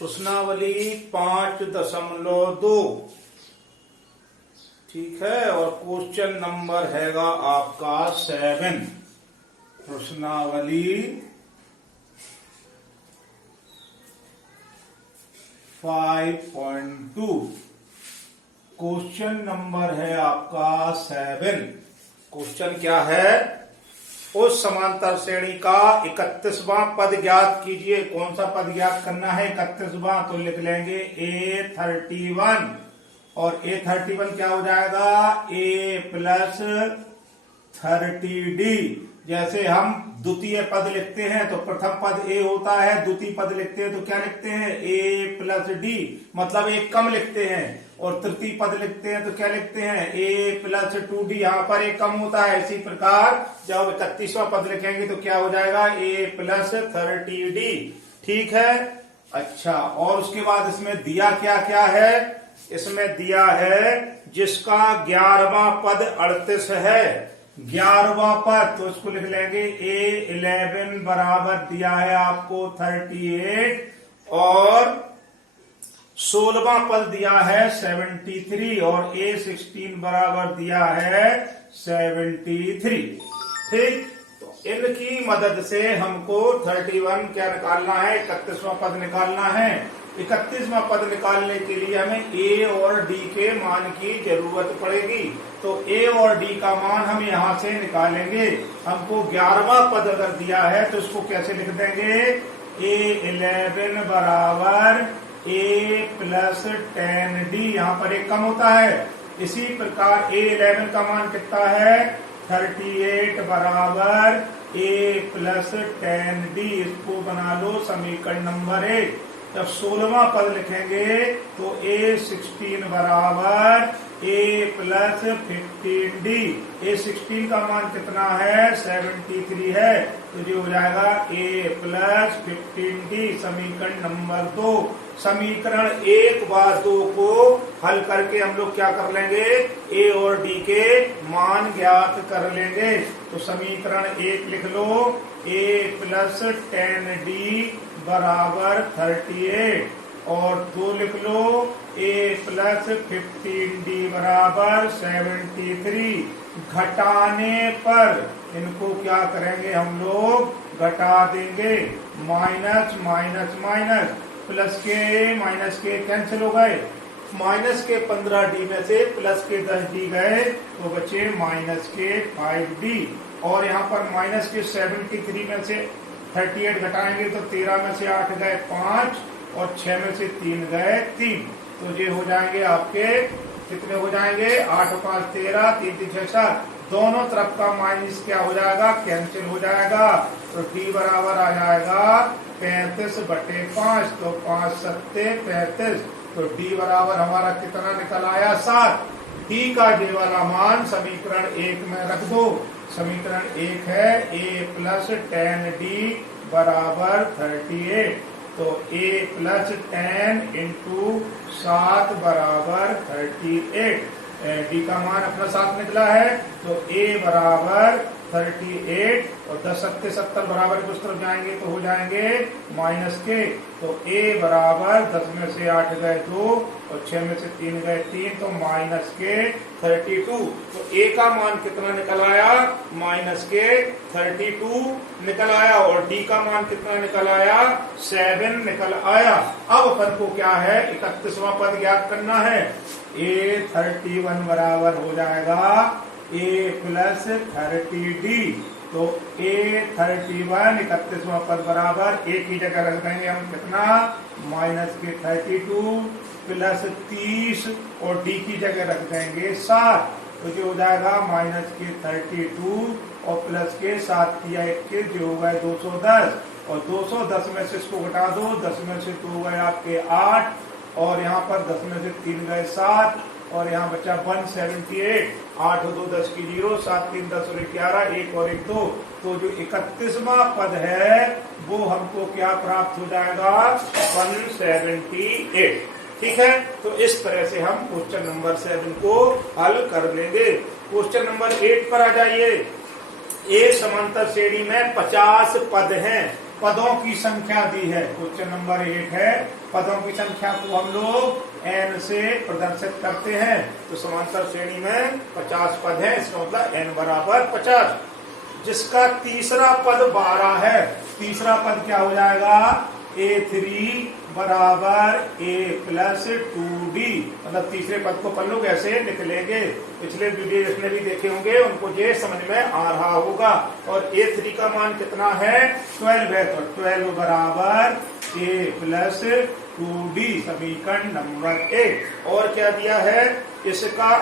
प्रश्नावली 5.2 ठीक है। और क्वेश्चन नंबर हैगा आपका 7। प्रश्नावली 5.2 क्वेश्चन नंबर है आपका 7। क्वेश्चन क्या है? उस समांतर श्रेणी का 31वां पद ज्ञात कीजिए। कौन सा पद ज्ञात करना है? 31वां। तो लिख लेंगे A31 और A31 क्या हो जाएगा? A plus 30D। जैसे हम द्वितीय पद लिखते हैं तो प्रथम पद A होता है, द्वितीय पद लिखते हैं तो क्या लिखते हैं? A प्लस D, मतलब एक कम लिखते हैं। और तृतीय पद लिखते हैं तो क्या लिखते हैं? A plus 2D। यहाँ पर एक कम होता है। इसी प्रकार जब 31वां पद लिखेंगे तो क्या हो जाएगा? A plus 30D। ठीक है। अच्छा, और उसके बाद इसमें दिया क्या क्या है? इसमें दिया है जिसका 11वां पद 38 है। 11वां पद तो इसको लिख लेंगे A11 बराबर दिया है आपको 38 और 16वां पद दिया है 73 और A16 बराबर दिया है 73। ठीक, तो इनकी मदद से हमको 31 क्या निकालना है? 31वां पद निकालना है। 31वां पद निकालने के लिए हमें A और D के मान की जरूरत पड़ेगी। तो A और D का मान हम यहां से निकालेंगे। हमको 11वां पद अगर दिया है तो इसको कैसे लिख देंगे? A11 बराबर A प्लस 10D। यहाँ पर एक कम होता है। इसी प्रकार A11 का मान कितना है? 38 बराबर A प्लस 10D। इसको बना लो समीकरण नंबर 1। जब 16वां पद लिखेंगे तो A16 बराबर A प्लस 15D। A16 का मान कितना है? 73 है। तो ये हो जाएगा A प्लस 15D। समीकरण नंबर 2। समीकरण 1 व 2 को हल करके हम लोग क्या कर लेंगे? A और D के मान ज्ञात कर लेंगे। तो समीकरण 1 लिख लो A प्लस 10D बराबर 38 और 2 लिख लो A प्लस 15D बराबर 73। घटाने पर इनको क्या करेंगे? हम लोग घटा देंगे। माइनस माइनस माइनस, प्लस के माइनस के कैंसिल हो गए। माइनस के 15D में से प्लस के 10D गए तो बचे माइनस के 5D। और यहाँ पर माइनस के 73 में से 38 घटाएंगे तो 13 में से 8 गए 5 और 6 में से 3 गए 3। तो ये हो जाएंगे आपके कितने हो जाएंगे? 8 और 5 13, 3 3 6 7। दोनों तरफ का माइनस क्या हो जाएगा? कैंसिल हो जाएगा। तो D बराबर आ जाएगा 35/5। तो 5 7 35। तो D बराबर हमारा कितना निकल आया? 7। D का ये वाला मान समीकरण 1 में रख दो। समीकरण 1 है A प्लस 10D बराबर 38। तो A प्लस 10 इंटू 7 बराबर 38। D का मान अपना 7 निकला है। तो A बराबर 38 और 10 7 70 बराबर कुछ तरफ जाएंगे तो हो जाएंगे माइनस के। तो A बराबर 10 में से 8 गए 2 और 6 में से 3 गए 3, तो माइनस के 32। तो A का मान कितना निकल आया? माइनस के 32 निकल आया। और D का मान कितना निकल आया? 7 निकल आया। अब अपन को क्या है? 31वां पद ज्ञात करना है। A31 बराबर हो जाएगा A प्लस 30D। तो A31 31वां पद बराबर एक ही जगह रख देंगे हम कितना? माइनस के 32 प्लस 30 और D की जगह रख देंगे 7। तो जो हो जाएगा माइनस के 32 और प्लस के 7 किया 1 के जो हो गए 210। और 210 में से इसको घटा दो। 10 में से 2 गए आपके 8 और यहाँ पर 10 में से 3 गए 7 और यहाँ बचा 178। 8 और 2 10 की 0, 7 3 10 और 11, 1 और 1 2। तो जो 31वां पद है वो हमको क्या प्राप्त हो जाएगा? 178। ठीक है। तो इस तरह से हम क्वेश्चन नंबर 7 को हल कर लेंगे। क्वेश्चन नंबर 8 पर आ जाइए। एक समांतर श्रेणी में 50 पद हैं। पदों की संख्या दी है। क्वेश्चन नंबर 8 है, पदों की संख्या को हम लोग n से प्रदर्शित करते हैं। तो समांतर श्रेणी में 50 पद है, इसका मतलब n बराबर 50। जिसका तीसरा पद 12 है, तीसरा पद क्या हो जाएगा, A3 बराबर A प्लस 2D, मतलब तीसरे पद को अपन लोग ऐसे लिख लेंगे। पिछले वीडियो जिसने भी देखे होंगे उनको ये समझ में आ रहा होगा। और A3 का मान कितना है, 12 है, तो 12 बराबर A प्लस 2D, समीकरण नंबर 1। और क्या दिया है, इसका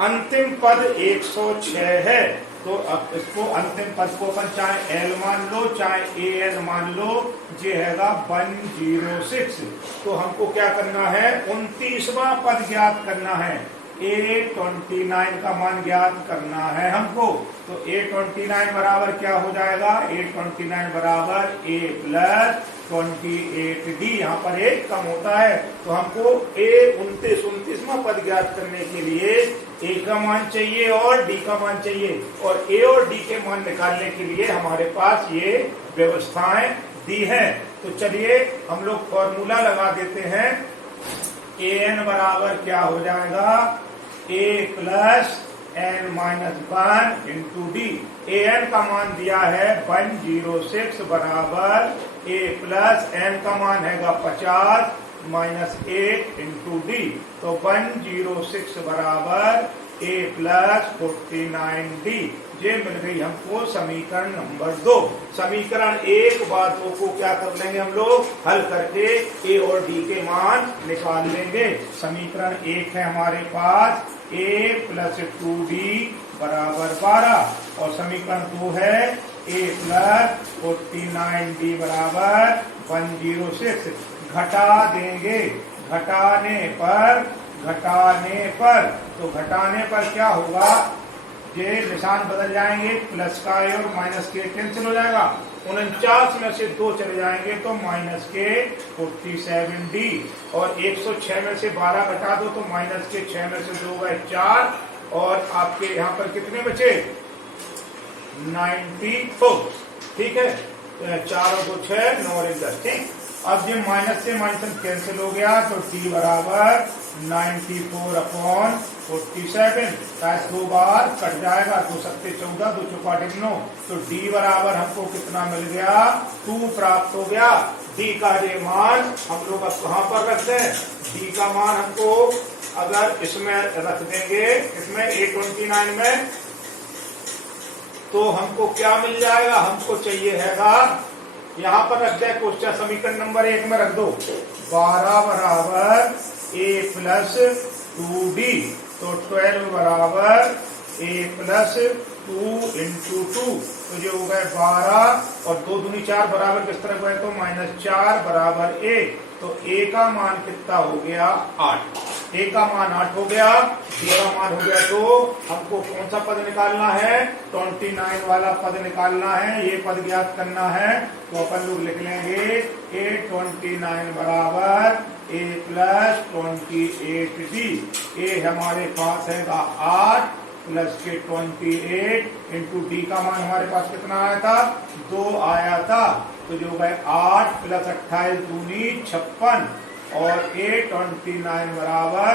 अंतिम पद 106 है। तो अब इसको अंतिम पद को अपन चाहे L मान लो चाहे AN मान लो, ये हैगा 106। तो हमको क्या करना है, 29वां पद ज्ञात करना है। A29 का मान ज्ञात करना है हमको। तो A29 बराबर क्या हो जाएगा, A29 बराबर A प्लस 28D, यहाँ पर एक कम होता है। तो हमको A29वां पद ज्ञात करने के लिए A का मान चाहिए और D का मान चाहिए, और A और D के मान निकालने के लिए हमारे पास ये व्यवस्थाएं दी है। तो चलिए हम लोग फॉर्मूला लगा देते हैं। AN बराबर क्या हो जाएगा, A plus n minus 1 into D. AN का मान दिया है 106 बराबर A प्लस n का मान हैगा 50 माइनस 8 इंटू डी। तो 106 बराबर A प्लस 49D, ये मिल गई हमको समीकरण नंबर 2। समीकरण 1 बातों को क्या कर लेंगे हम लोग, हल करके A और D के मान निकाल लेंगे। समीकरण 1 है हमारे पास A प्लस 2D बराबर 12, और समीकरण 2 है A प्लस 49D बराबर 106। घटा देंगे, घटाने पर क्या होगा, ये निशान बदल जाएंगे, प्लस का A और माइनस के कैंसिल हो जाएगा। 49 में से 2 चले जाएंगे तो माइनस के 47D, और 106 में से 12 घटा दो तो माइनस के 6 में से 2 गए 4, और आपके यहाँ पर कितने बचे, 94। ठीक है, 4 और 2 6, 9 और 10। ठीक, अब ये माइनस से माइनस कैंसिल हो गया, तो D बराबर 94/47, शायद 2 बार कट जाएगा, 2 सत्ते 14, 2 चौका 9। तो D बराबर हमको कितना मिल गया, 2 प्राप्त हो गया। D का ये मान हम लोग अब कहाँ पर रखते हैं, D का मान हमको अगर इसमें रख देंगे, इसमें A29 में, तो हमको क्या मिल जाएगा, हमको चाहिए हैगा, यहाँ पर रख दे, क्वेश्चन समीकरण नंबर 1 में रख दो, 12 बराबर A प्लस 2D, तो 12 बराबर A प्लस 2 इंटू 2, तो ये हो गए 12, और 2 दूनी 4 बराबर किस तरह गए, तो -4 बराबर A। तो A का मान कितना हो गया, 8। A का मान 8 हो गया, D का मान हो गया 2। हमको कौन सा पद निकालना है, 29 वाला पद निकालना है, ये पद ज्ञात करना है। तो अपन लोग लिख लेंगे A29 बराबर A प्लस 28D। A हमारे पास है 8 प्लस के 28 इंटू D का मान हमारे पास कितना आया था, 2 आया था। तो जो है 8 प्लस 28 दूनी 56, और A29 बराबर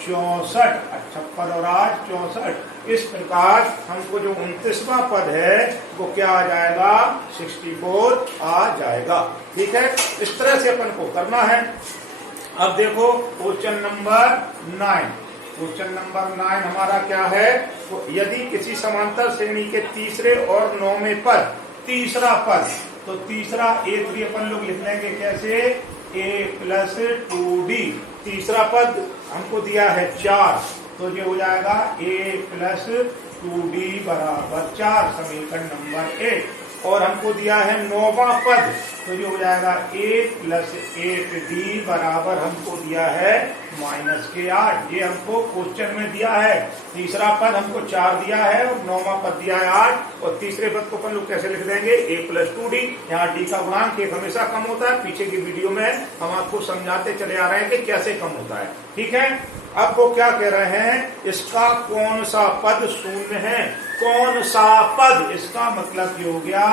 64, 56 और 8 64। इस प्रकार हमको जो 29वां पद है वो क्या आ जाएगा, 64 आ जाएगा। ठीक है, इस तरह से अपन को करना है। अब देखो क्वेश्चन नंबर 9। क्वेश्चन नंबर 9 हमारा क्या है, तो यदि किसी समांतर श्रेणी के तीसरे और 9वें पद, तीसरा पद, तो तीसरा A3 अपन लोग लिख लेंगे कैसे, A प्लस 2D। तीसरा पद हमको दिया है 4, तो ये हो जाएगा A प्लस 2D बराबर 4, समीकरण नंबर 1। और हमको दिया है 9वां पद, तो ये हो जाएगा a प्लस 8d बराबर हमको दिया है -8। ये हमको क्वेश्चन में दिया है। तीसरा पद हमको 4 दिया है और 9वां पद दिया है 8, और तीसरे पद को अपन लोग कैसे लिख देंगे a प्लस 2d। यहाँ d का गुणांक एक हमेशा कम होता है। पीछे की वीडियो में हम आपको समझाते चले आ रहे हैं कि कैसे कम होता है। ठीक है, अब वो क्या कह रहे हैं, इसका कौन सा पद शून्य है। कौन सा पद, इसका मतलब ये हो गया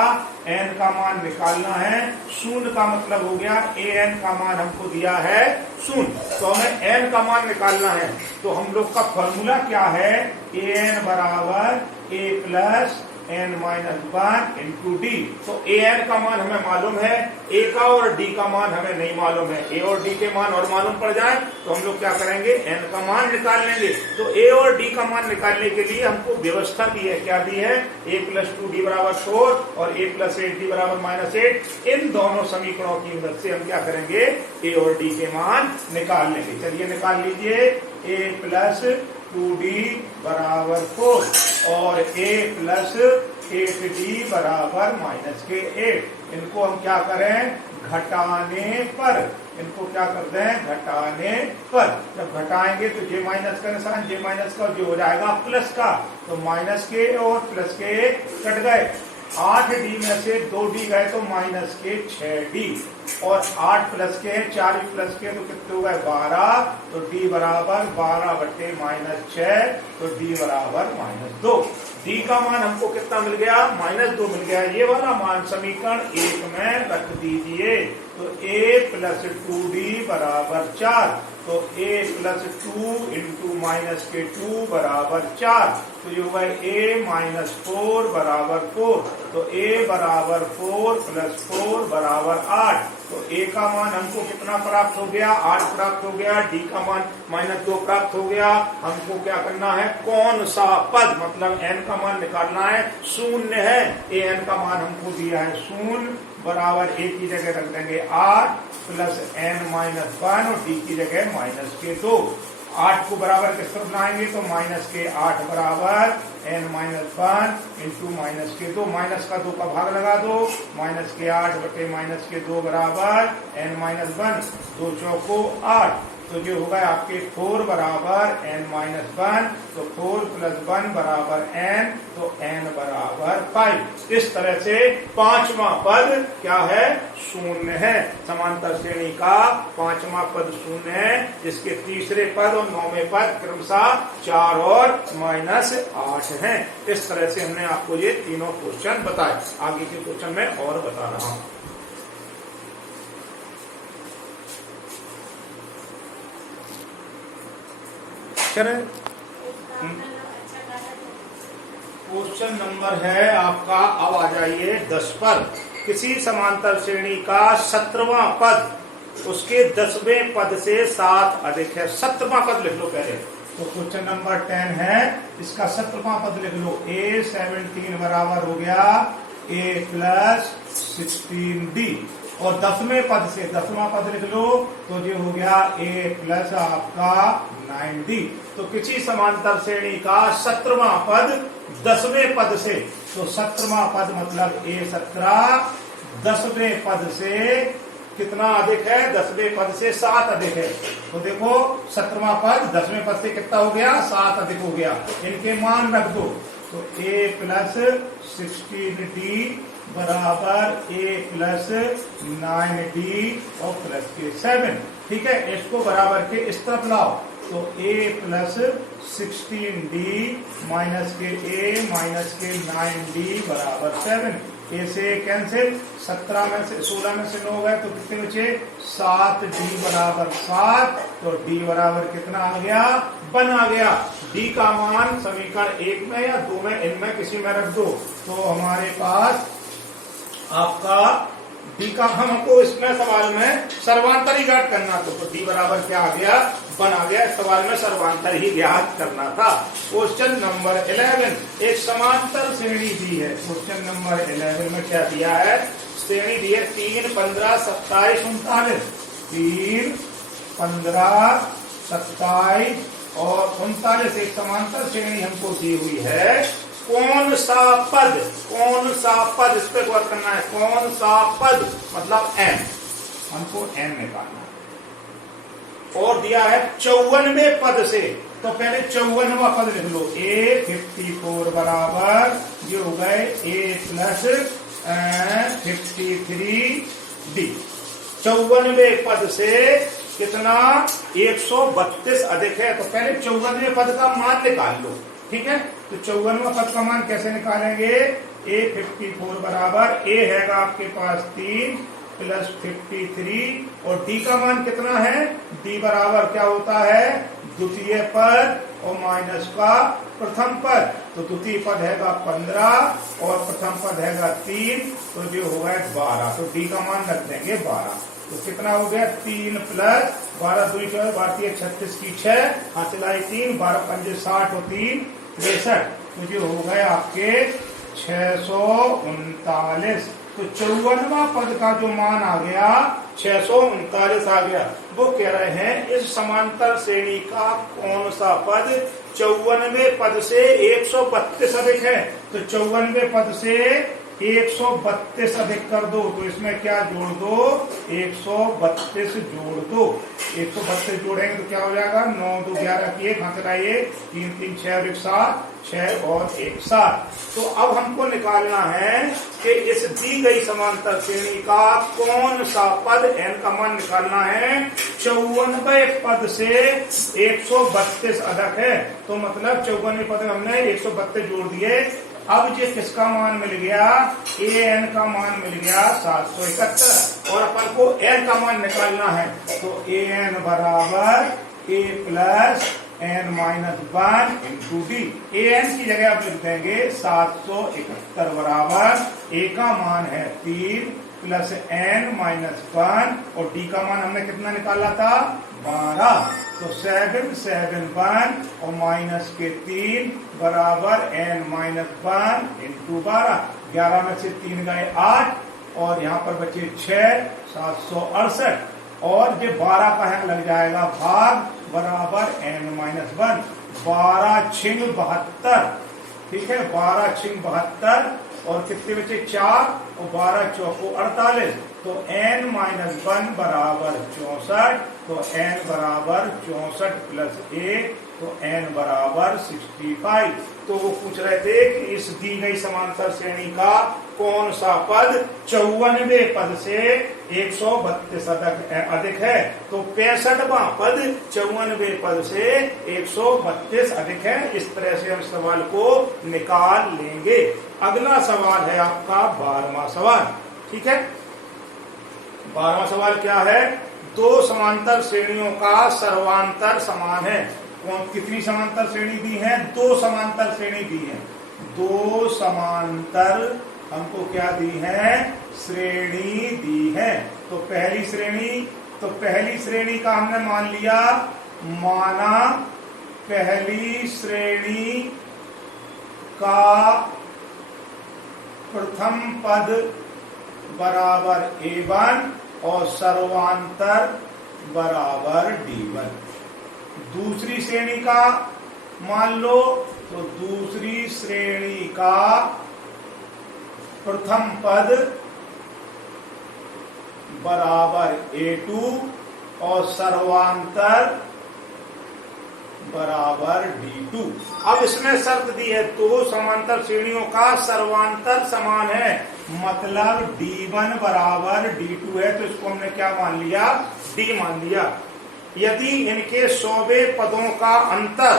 n का मान निकालना है। शून्य का मतलब हो गया an का मान हमको दिया है शून्य, तो हमें n का मान निकालना है। तो हम लोग का फॉर्मूला क्या है, an बराबर a plus n minus 1 into D. तो an का मान हमें मालूम है, a का और d का मान हमें नहीं मालूम है। a और d के मान और मालूम पड़ जाए तो हम लोग क्या करेंगे, n का मान निकाल लेंगे। तो a और d का मान निकालने के लिए हमको व्यवस्था दी है। क्या दी है, a प्लस 2d बराबर 4 और a प्लस 8d बराबर -8। इन दोनों समीकरणों की मदद से हम क्या करेंगे, a और d के मान निकाल लेंगे। चलिए निकाल लीजिए। a प्लस 2d बराबर 4 और a प्लस 8d बराबर -8। इनको हम क्या करें, घटाने पर, इनको क्या करते हैं, घटाने पर। जब घटाएंगे तो j माइनस का निशान, j माइनस का जो हो जाएगा प्लस का, तो माइनस के और प्लस के कट गए। 8d में से 2d गए तो माइनस के 6d, और 8 प्लस के 4 प्लस के तो कितने हो गए 12। तो d बराबर 12 बटे -6, तो d बराबर -2। d का मान हमको कितना मिल गया, -2 मिल गया। ये वाला मान समीकरण 1 में रख दीजिए। तो a प्लस 2d बराबर 4, तो a प्लस 2 इंटू -2 बराबर 4, तो ये होगा a माइनस 4 बराबर 4। तो a बराबर 4 प्लस 4 बराबर 8। तो a का मान हमको कितना प्राप्त हो गया, 8 प्राप्त हो गया। d का मान -2 प्राप्त हो गया। हमको क्या करना है, कौन सा पद, मतलब n का मान निकालना है, शून्य है। an का मान हमको दिया है शून्य, बराबर a की जगह रख देंगे 8 प्लस n माइनस 1 और d की जगह -2। 8 को बराबर किस तरफ लाएंगे, तो -8 बराबर n माइनस 1 इंटू -2। माइनस का 2 का भाग लगा दो, -8 बटे -2 बराबर n माइनस 1। 2 चौको 8, तो जो होगा आपके 4 बराबर n माइनस 1। तो 4 प्लस 1 बराबर n, तो n बराबर 5। इस तरह से 5वां पद क्या है, शून्य है। समांतर श्रेणी का 5वां पद शून्य है, जिसके तीसरे पद और 9वें पद क्रमशः 4 और -8 हैं। इस तरह से हमने आपको ये तीनों क्वेश्चन बताए। आगे के क्वेश्चन में और बता रहा हूं। क्वेश्चन नंबर है आपका, अब आ जाइए 10 पर। किसी समांतर श्रेणी का 17वां पद उसके 10वें पद से 7 अधिक है। 17वां पद लिख लो पहले। तो क्वेश्चन नंबर 10 है, इसका 17वां पद लिख लो। a 17 बराबर हो गया a प्लस 16d, और 10वें पद से 10वां पद लिख लो, तो जो हो गया a प्लस आपका 9d। तो किसी समांतर श्रेणी का 17वां पद 10वें पद से, तो 17वां पद मतलब a 17 10वें पद से कितना अधिक है, 10वें पद से 7 अधिक है। तो देखो 17वां पद 10वें पद से कितना हो गया, 7 अधिक हो गया। इनके मान रख दो। तो a प्लस 16d बराबर a प्लस 9d और प्लस के 7। ठीक है, इसको बराबर के इस तरफ लाओ। तो a प्लस 16d माइनस के a माइनस के 9d बराबर 7। a से कैंसिल, 17 में से 16 में से 9 गए तो कितने बचे, 7d बराबर 7। तो d बराबर कितना आ गया, 1 आ गया। d का मान समीकरण 1 में या 2 में, इनमें किसी में रख दो। तो हमारे पास आपका d का, हमको इसमें सवाल में सर्वांतर ही ज्ञात करना, तो d बराबर क्या आ गया, 1 आ गया। सवाल में सर्वांतर ही ज्ञात करना था। क्वेश्चन नंबर 11, एक समांतर श्रेणी दी है। क्वेश्चन नंबर 11 में क्या दिया है, श्रेणी दी है 3, 15, 27, 39। 3, 15, 27 और 39 एक समांतर श्रेणी हमको दी हुई है। कौन सा पद इस पे गौर करना है, कौन सा पद मतलब n, हमको n निकालना है। और दिया है 54वें पद से, तो पहले 54वां पद लिख लो, A54 बराबर ये हो गए A प्लस 53D। 54वें पद से कितना 132 अधिक है, तो पहले 54वें पद का मान निकाल लो। ठीक है, तो 54वां पद का मान कैसे निकालेंगे, A54 बराबर A हैगा आपके पास 3 प्लस 53 और D का मान कितना है, D बराबर क्या होता है द्वितीय पद और माइनस का प्रथम पद, तो द्वितीय पद हैगा 15 और प्रथम पद हैगा 3, तो जो होगा 12, तो D का मान रख देंगे 12। तो कितना हो गया 3 प्लस 12 2 12 36 की 6 हासिलाई 3 12 5 60 और 3 63, तो जो हो गए आपके 639। तो 54वां पद का जो मान आ गया 639 आ गया। वो कह रहे हैं इस समांतर श्रेणी का कौन सा पद 54वें पद से 132 अधिक है, तो 54वें पद से 132 अधिक कर दो, तो इसमें क्या जोड़ दो 132 जोड़ दो। 132 जोड़ेंगे तो क्या हो जाएगा 9 2 11 की 1 हाथ लगाइए 3 3 6 और 1 7 6 और 1 7। तो अब हमको निकालना है कि इस दी गई समांतर श्रेणी का कौन सा पद n का मान निकालना है 54वें पद से 132 अधिक है, तो मतलब 54वें पद में हमने 132 जोड़ दिए। अब ये किसका मान मिल गया, an का मान मिल गया 771 और अपन को n का मान निकालना है, तो an बराबर a plus n minus 1 into D. an की जगह आप लिख देंगे 771 बराबर a का मान है 3 प्लस n माइनस 1 और d का मान हमने कितना निकाला था 12, तो 7 7 1 और माइनस के 3 बराबर n माइनस 1 इंटू 12। 11 में से 3 गए 8 और यहाँ पर बचे 6 768 और ये 12 का है लग जाएगा भाग बराबर n माइनस 1। 12 छिंग 72, ठीक है 12 छिंग 72 और कितने बचे 4 और 12 चौको 48, तो n माइनस 1 बराबर 64, तो n बराबर 64 प्लस 1, तो n बराबर 65। तो वो पूछ रहे थे कि इस दी गई समांतर श्रेणी का कौन सा पद 54वें पद से 132 अधिक है, तो 65वां पद 54वें पद से 132 अधिक है। इस तरह से हम सवाल को निकाल लेंगे। अगला सवाल है आपका 12वां सवाल। ठीक है, 12वां सवाल क्या है, दो समांतर श्रेणियों का सर्वांतर समान है। कौन कितनी समांतर श्रेणी दी है, दो समांतर श्रेणी दी है। दो समांतर हमको क्या दी है, श्रेणी दी है। तो पहली श्रेणी का हमने मान लिया, माना पहली श्रेणी का प्रथम पद बराबर a1 और सर्वांतर बराबर d1। दूसरी श्रेणी का मान लो, तो दूसरी श्रेणी का प्रथम पद बराबर a2 और सर्वांतर बराबर d2। अब इसमें शर्त दी है दो समांतर श्रेणियों का सर्वांतर समान है, मतलब d1 बराबर d2 है, तो इसको हमने क्या मान लिया, d मान लिया। यदि इनके 100वें पदों का अंतर,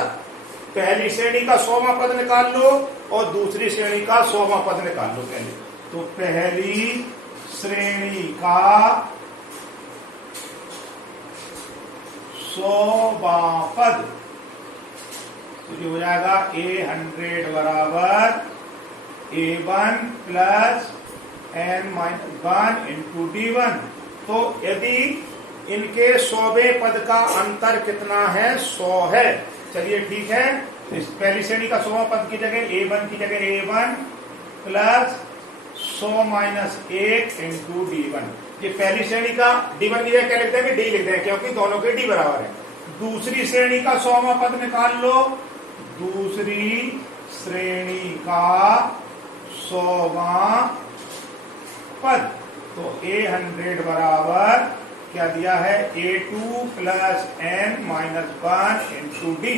पहली श्रेणी का 100वां पद निकाल लो और दूसरी श्रेणी का 100वां पद निकाल लो पहले। तो पहली श्रेणी का 100वां पद तो जो हो जाएगा a100 बराबर a1 plus n minus 1 into d1। तो यदि इनके 100वें पद का अंतर कितना है, 100 है। चलिए ठीक है, इस पहली श्रेणी का 100वां पद की जगह a1 की जगह a1 plus 100 minus 1 into d1। ये पहली श्रेणी का d1 की जगह क्या लिख देंगे, d लिख देंगे, क्योंकि दोनों के d बराबर है। दूसरी श्रेणी का 100वां पद निकाल लो, दूसरी श्रेणी का 100वां पद। तो A100 बराबर क्या दिया है, A2 plus n minus 1 into D.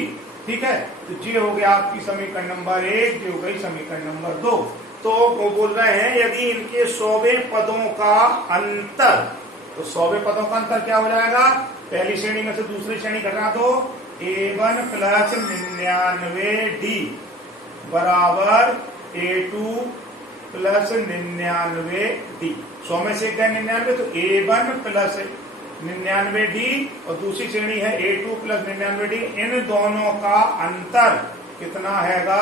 ठीक है, तो ये हो गया आपकी समीकरण नंबर 1, ये हो गई समीकरण नंबर 2। तो वो बोल रहे हैं यदि इनके 100वें पदों का अंतर, तो 100वें पदों का अंतर क्या हो जाएगा, पहली श्रेणी में से दूसरी श्रेणी घटा दो, A1 प्लस 99D बराबर A2 प्लस 99D। 100 में से गए 99, तो A1 प्लस 99D और दूसरी श्रेणी है A2 प्लस 99D। इन दोनों का अंतर कितना हैगा,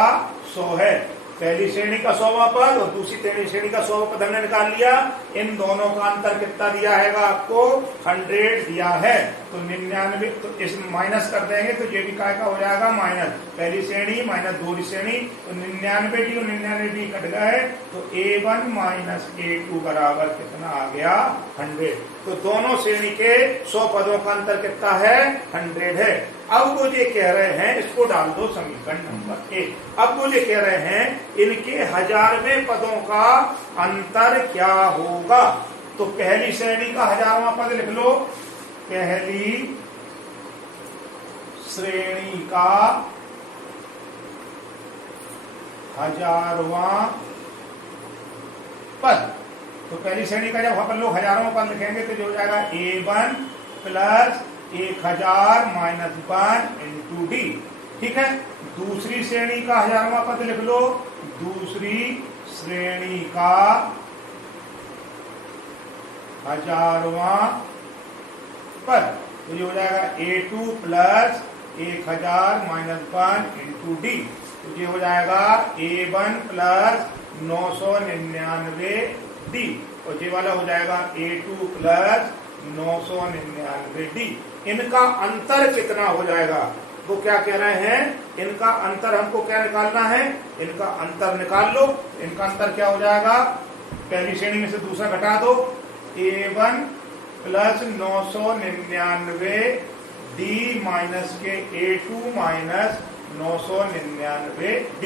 100 है। पहली श्रेणी का 100वां पद और दूसरी श्रेणी का 100वां पद हमने निकाल लिया। इन दोनों का अंतर कितना दिया हैगा आपको, 100 दिया है। तो 99, तो इस माइनस कर देंगे तो ये भी काय का हो जाएगा माइनस, पहली श्रेणी माइनस दूसरी श्रेणी, तो 99D और 99D कट गए, तो A1 माइनस A2 बराबर कितना आ गया, 100। तो दोनों श्रेणी के 100 पदों का अंतर कितना है, 100 है। अब वो ये कह रहे हैं, इसको डाल दो समीकरण नंबर 1। अब वो ये कह रहे हैं इनके 1000वें पदों का अंतर क्या होगा। तो पहली श्रेणी का 1000वां पद लिख लो, पहली श्रेणी का 1000वां पद। तो पहली श्रेणी का जब अपन लोग 1000वां पद लिखेंगे तो जो हो जाएगा A1 plus 1000 minus 1 into D. ठीक है, दूसरी श्रेणी का 1000वां पद लिख लो, दूसरी श्रेणी का 1000वां पद, तो ये हो जाएगा A2 plus 1000 minus 1 into D. तो ये हो जाएगा A1 प्लस 999D और ये वाला हो जाएगा A2 प्लस 999D। इनका अंतर कितना हो जाएगा, वो क्या कह रहे हैं, इनका अंतर हमको क्या निकालना है, इनका अंतर निकाल लो। इनका अंतर क्या हो जाएगा, पहली श्रेणी में से दूसरा घटा दो, A1 प्लस 999D माइनस के A2 माइनस 999D।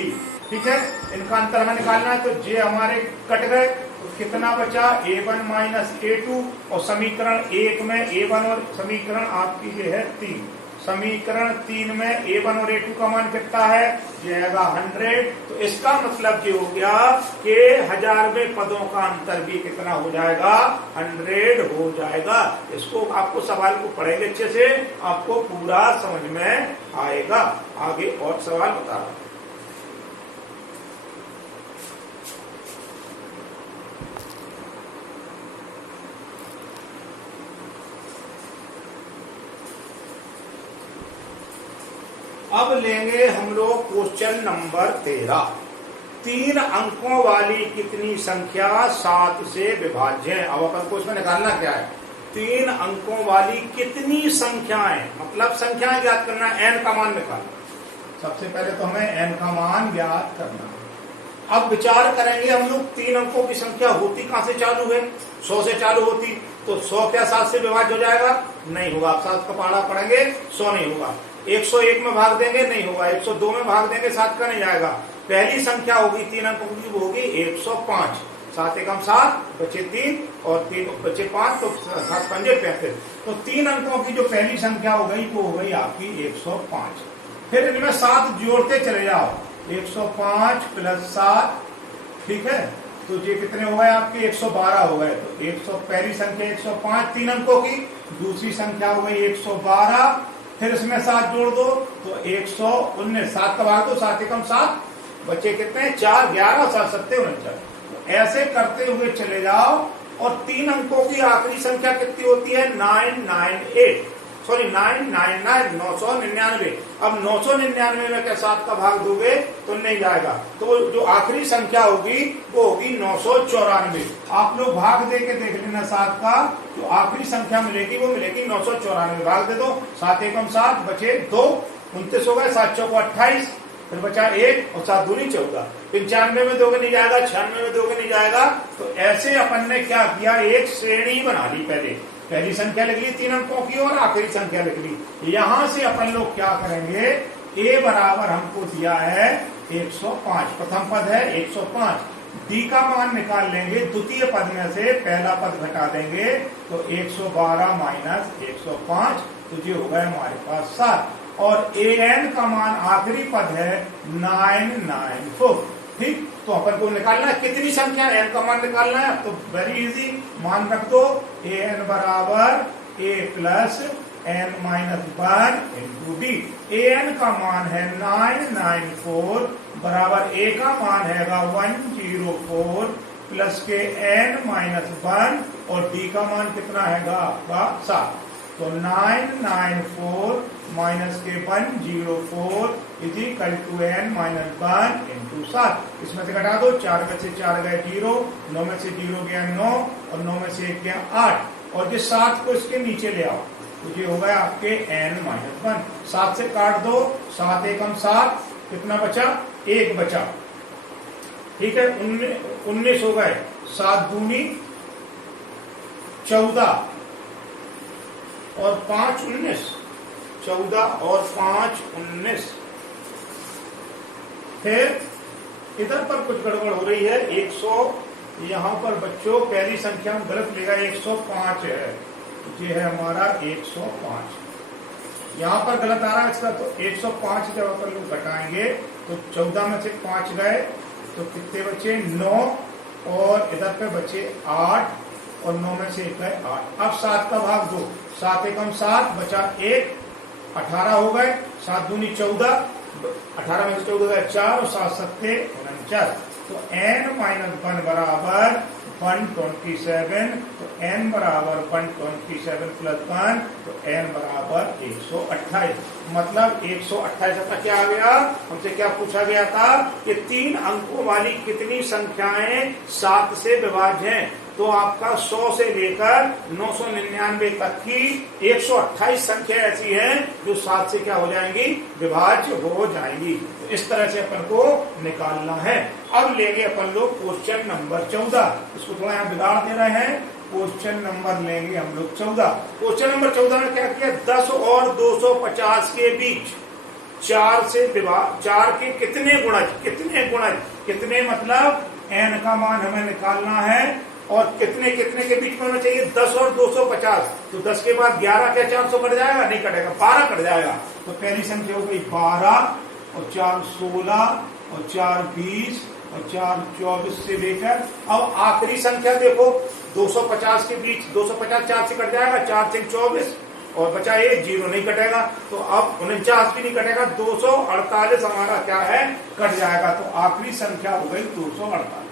ठीक है, इनका अंतर हमें निकालना है, तो जे हमारे कट गए, तो कितना बचा, A1 माइनस A2 और समीकरण 1 में A1 और समीकरण आपकी ये है 3, समीकरण 3 में A1 और A2 का मान कितना है, ये आएगा 100। तो इसका मतलब ये हो गया कि 1000वें पदों का अंतर भी कितना हो जाएगा, 100 हो जाएगा। इसको आपको सवाल को पढ़ेंगे अच्छे से, आपको पूरा समझ में आएगा। आगे और सवाल बता रहा हूं। अब लेंगे हम लोग क्वेश्चन नंबर 13। 3 अंकों वाली कितनी संख्या 7 से विभाज्य है। अब अपन को इसमें निकालना क्या है, 3 अंकों वाली कितनी संख्याएं, मतलब संख्याएं ज्ञात करना, n का मान निकालना। सबसे पहले तो हमें n का मान ज्ञात करना। अब विचार करेंगे हम लोग, 3 अंकों की संख्या होती कहां से चालू है, 100 से चालू होती, तो 100 क्या 7 से विभाज्य हो जाएगा, नहीं होगा। आप 7 का पहाड़ा पढ़ेंगे, 100 नहीं होगा। 101 में भाग देंगे, नहीं होगा। 102 में भाग देंगे, 7 का नहीं जाएगा। पहली संख्या होगी 3 अंकों की, वो होगी 105। 7 एकम 7, बचे 3 और 3 बचे 5, तो 7 पंजे 35। तो 3 अंकों की जो पहली संख्या हो गई वो हो गई आपकी 105। फिर इनमें 7 जोड़ते चले जाओ, 105 प्लस 7, ठीक है, तो ये कितने हो गए आपके, 112 हो गए। तो पहली संख्या 105 3 अंकों की, दूसरी संख्या हो गई 112, फिर इसमें 7 जोड़ दो तो 119। 7 का भाग दो, 7 एकम 7, बचे कितने 4, 11, 7 सत्ते 49। तो ऐसे करते हुए चले जाओ और 3 अंकों की आखिरी संख्या कितनी होती है, 999। सॉरी 999, 999। अब 999 में क्या 7 का भाग दोगे तो नहीं जाएगा, तो जो आखिरी संख्या होगी वो होगी 994। आप लोग भाग दे के देख लेना 7 का, जो आखिरी संख्या मिलेगी वो मिलेगी 994। भाग दे दो, 7 एकम 7, बचे 2, 29 हो गए, 7 चौको 28, फिर बचा 1 और 7 दूनी 14। 95 में दोगे नहीं जाएगा, 96 में दोगे नहीं जाएगा। तो ऐसे अपन ने क्या किया, एक श्रेणी बना ली। पहली संख्या लिख ली 3 अंकों की और आखिरी संख्या लिख ली। यहां से अपन लोग क्या करेंगे, a बराबर हमको दिया है 105 प्रथम पद है 105। डी का मान निकाल लेंगे, द्वितीय पद में से पहला पद घटा देंगे तो 112 माइनस 105, तो ये होगा हमारे पास 7। और ए एन का मान आखिरी पद है 994। ठीक, तो अपन को निकालना है कितनी संख्या एन का मान निकालना है, तो वेरी इजी, मान रख दो ए एन बराबर A plus N minus 1 into D. A N का मान है 994 बराबर ए का मान है 104 प्लस के एन माइनस 1 और डी का मान कितना है आपका 7। तो 994 माइनस के 104 is equal to n minus 1 into 7। इसमें से घटा दो, 4 में से 4 गए 0, 9 में से 0 गया 9 और 9 में से 1 गया 8 और ये 7 को इसके नीचे ले आओ तो ये हो गया आपके n माइनस 1। 7 से काट दो, 7 एकम 7, कितना बचा 1 बचा। ठीक है, 19 हो गए, 7 दूनी 14 और 5 19, 14 और 5 19। फिर इधर पर कुछ गड़बड़ हो रही है, 100 यहां पर बच्चों पहली संख्या में गलत लेगा, 105 है, ये है हमारा 105, यहां पर गलत आ रहा है इसका। तो 105 जब अपन लोग घटाएंगे तो 14 में से 5 गए तो कितने बचे 9 और इधर पे बचे 8 और 9 में से 1 गए 8। अब 7 का भाग 2, 7 एकम 7 बचा 1, 18 हो गए, 7 दूनी 14, 18 में से 14 गए 4 और 7 सत्ते 49। तो n माइनस 1 बराबर 127, तो n बराबर 127 प्लस 1, तो n बराबर 128। मतलब 128 का क्या आ गया, हमसे क्या पूछा गया था कि 3 अंकों वाली कितनी संख्याएं 7 से विभाज्य हैं। तो आपका 100 से लेकर 999 तक की 128 संख्या ऐसी है जो 7 से क्या हो जाएंगी, विभाज्य हो जाएंगी। तो इस तरह से अपन को निकालना है। अब लेंगे अपन लोग क्वेश्चन नंबर 14, इसको थोड़ा यहाँ बिगाड़ दे रहे हैं। क्वेश्चन नंबर लेंगे हम लोग 14। क्वेश्चन नंबर 14 में क्या किया, 10 और 250 के बीच 4 के कितने गुणज, कितने मतलब n का मान हमें निकालना है और कितने के बीच में होना चाहिए, 10 और 250। तो 10 के बाद 11 क्या 400 कट जाएगा, नहीं कटेगा, 12 कट जाएगा। तो पहली संख्या हो गई 12 और 4 16 और 4 20 और 4 24 से लेकर अब आखिरी संख्या देखो 250 के बीच 250 4 से कट जाएगा, 4 से 24 और बचा 1, 0 नहीं कटेगा। तो अब 49 भी नहीं कटेगा, 248 हमारा क्या है, कट जाएगा। तो आखिरी संख्या हो गई 248।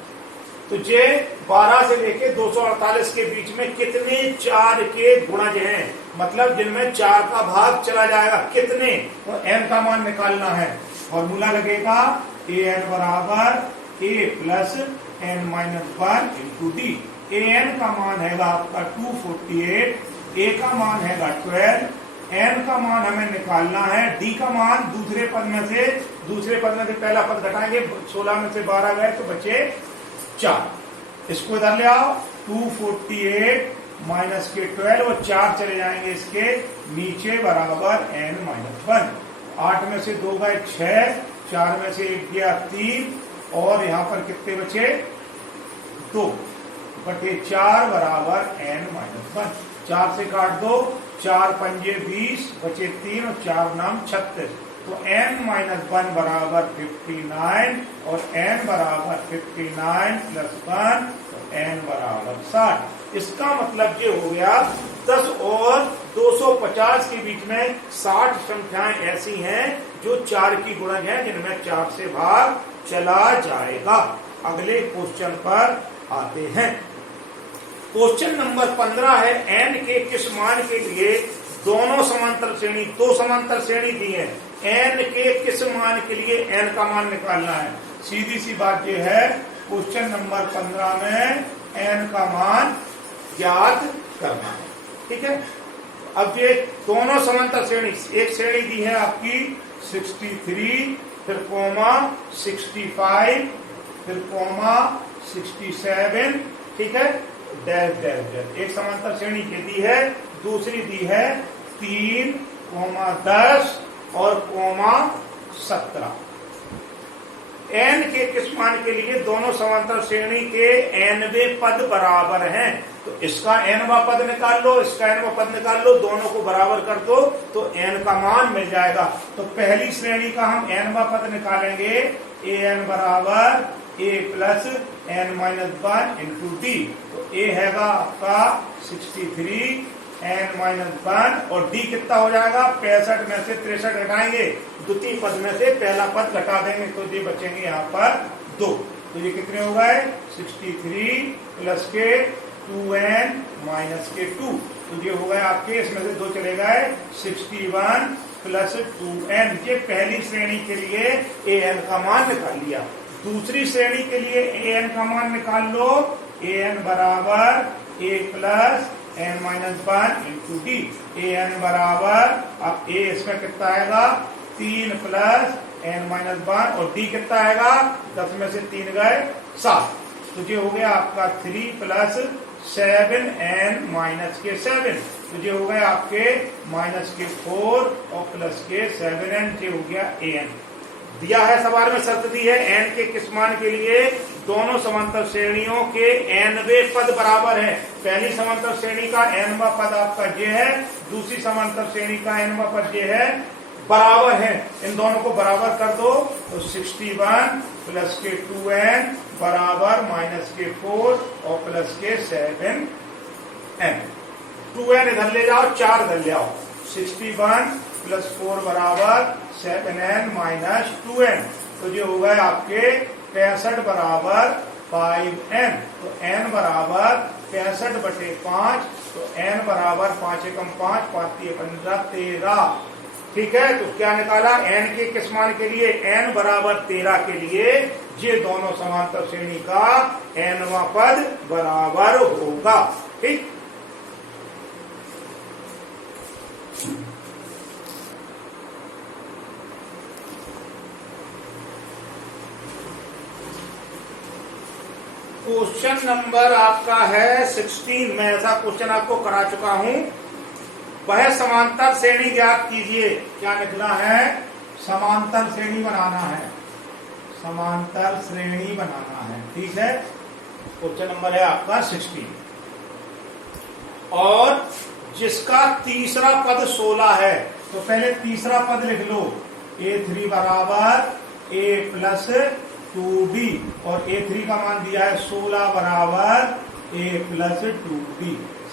तो ये 12 से लेके 248 के बीच में कितने 4 के गुणज हैं, मतलब जिनमें 4 का भाग चला जाएगा, कितने, तो n का मान निकालना है। फॉर्मूला लगेगा ए एन बराबर A plus N minus 1 into D. A N का मान है आपका 248, ए का मान है 12, एन का मान हमें निकालना है, डी का मान दूसरे पद में से पहला पद घटाएंगे, 16 में से 12 गए तो बचे 4। इसको इधर ले आओ, 248 माइनस के 12 और 4 चले जाएंगे इसके नीचे बराबर n माइनस 1। 8 में से 2 गए 6, 4 में से 1 गया 3 और यहाँ पर कितने बचे 2 बटे 4 बराबर n माइनस 1। 4 से काट दो, 4 पंजे 20 बचे 3 और 4 नाम 36। तो n माइनस 1 बराबर 59 और n बराबर 59 प्लस 1, तो n बराबर 60। इसका मतलब ये हो गया 10 और 250 के बीच में 60 संख्याएं ऐसी हैं जो 4 की गुणज हैं, जिनमें 4 से भाग चला जाएगा। अगले क्वेश्चन पर आते हैं। क्वेश्चन नंबर 15 है, n के किस मान के लिए दोनों समांतर श्रेणी, 2 समांतर श्रेणी दी है, n के किस मान के लिए n का मान निकालना है। सीधी सी बात यह है, क्वेश्चन नंबर 15 में n का मान ज्ञात करना है। ठीक है, अब ये दोनों समांतर श्रेणी, एक श्रेणी दी है आपकी 63, फिर कोमा 65, फिर कोमा 67, ठीक है, डैश डैश डैश। एक समांतर श्रेणी ये दी है, दूसरी दी है 3, 10 और 17। n के किस मान के लिए दोनों समांतर श्रेणी के nवें पद बराबर हैं। तो इसका nवां पद निकाल लो, इसका nवां पद निकाल लो, दोनों को बराबर कर दो तो n का मान मिल जाएगा। तो पहली श्रेणी का हम nवां पद निकालेंगे, an बराबर a plus n minus 1 into D. तो a हैगा आपका 63 n माइनस 1 और d कितना हो जाएगा, 65 में से 63 घटाएंगे, द्वितीय पद में से पहला पद घटा देंगे तो ये बचेंगे यहाँ पर 2। तो ये कितने हो गए, 63 प्लस के 2n माइनस के 2। तो ये हो गए आपके, इसमें से 2 चले गए, 61 प्लस 2n। ये पहली श्रेणी के लिए an का मान निकाल लिया। दूसरी श्रेणी के लिए an का मान निकाल लो, an बराबर a plus n minus 1 into D. an बराबर, अब a इसमें कितना आएगा, 3 प्लस n माइनस 1 और d कितना आएगा, 10 में से 3 गए 7। तो ये हो गया आपका 3 प्लस 7n माइनस के 7। तो ये हो गए आपके माइनस के 4 और प्लस के 7n। ये हो गया an। दिया है सवाल में, शर्त दी है n के किस मान के लिए दोनों समांतर श्रेणियों के nवें पद बराबर है। पहली समांतर श्रेणी का nवां पद आपका j है, दूसरी समांतर श्रेणी का nवां पद j है, बराबर है। इन दोनों को बराबर कर दो तो 61 प्लस के 2n बराबर माइनस के 4 और प्लस के 7n। 2n इधर ले जाओ, 4 इधर ले आओ, 61 प्लस 4 बराबर 7n माइनस 2n। तो ये हो गए आपके 65 बराबर 5n। तो n बराबर 65/5। तो n बराबर 5 एकम 5, 5 15 13। ठीक है, तो क्या निकाला, n के किस मान के लिए, n बराबर 13 के लिए ये दोनों समांतर श्रेणी का nवां पद बराबर होगा। ठीक, क्वेश्चन नंबर आपका है 16। मैं ऐसा क्वेश्चन आपको करा चुका हूं। वह समांतर श्रेणी ज्ञात कीजिए। क्या निकला है, समांतर श्रेणी बनाना है, समांतर श्रेणी बनाना है। ठीक है, क्वेश्चन नंबर है आपका 16 और जिसका तीसरा पद 16 है। तो पहले तीसरा पद लिख लो, a3 बराबर a प्लस 2b और a3 का मान दिया है 16 बराबर a प्लस 2b।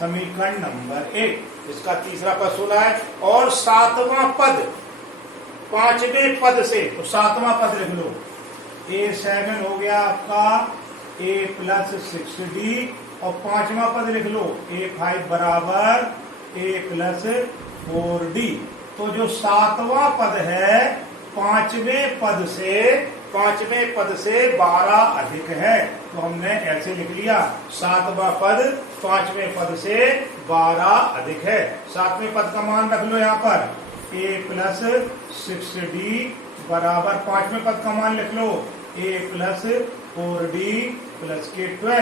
समीकरण नंबर 1, इसका तीसरा पद 16 है और सातवां पद 5वें पद से, तो सातवां पद लिख लो, a7 हो गया आपका a प्लस 6d और 5वां पद लिख लो a5 बराबर a प्लस 4d। तो जो सातवां पद है 5वें पद से 12 अधिक है। तो हमने ऐसे लिख लिया, सातवां पद 5वें पद से 12 अधिक है। 7वें पद का मान रख लो यहाँ पर, a प्लस 6d बराबर 5वें पद का मान लिख लो a प्लस 4d प्लस के 12।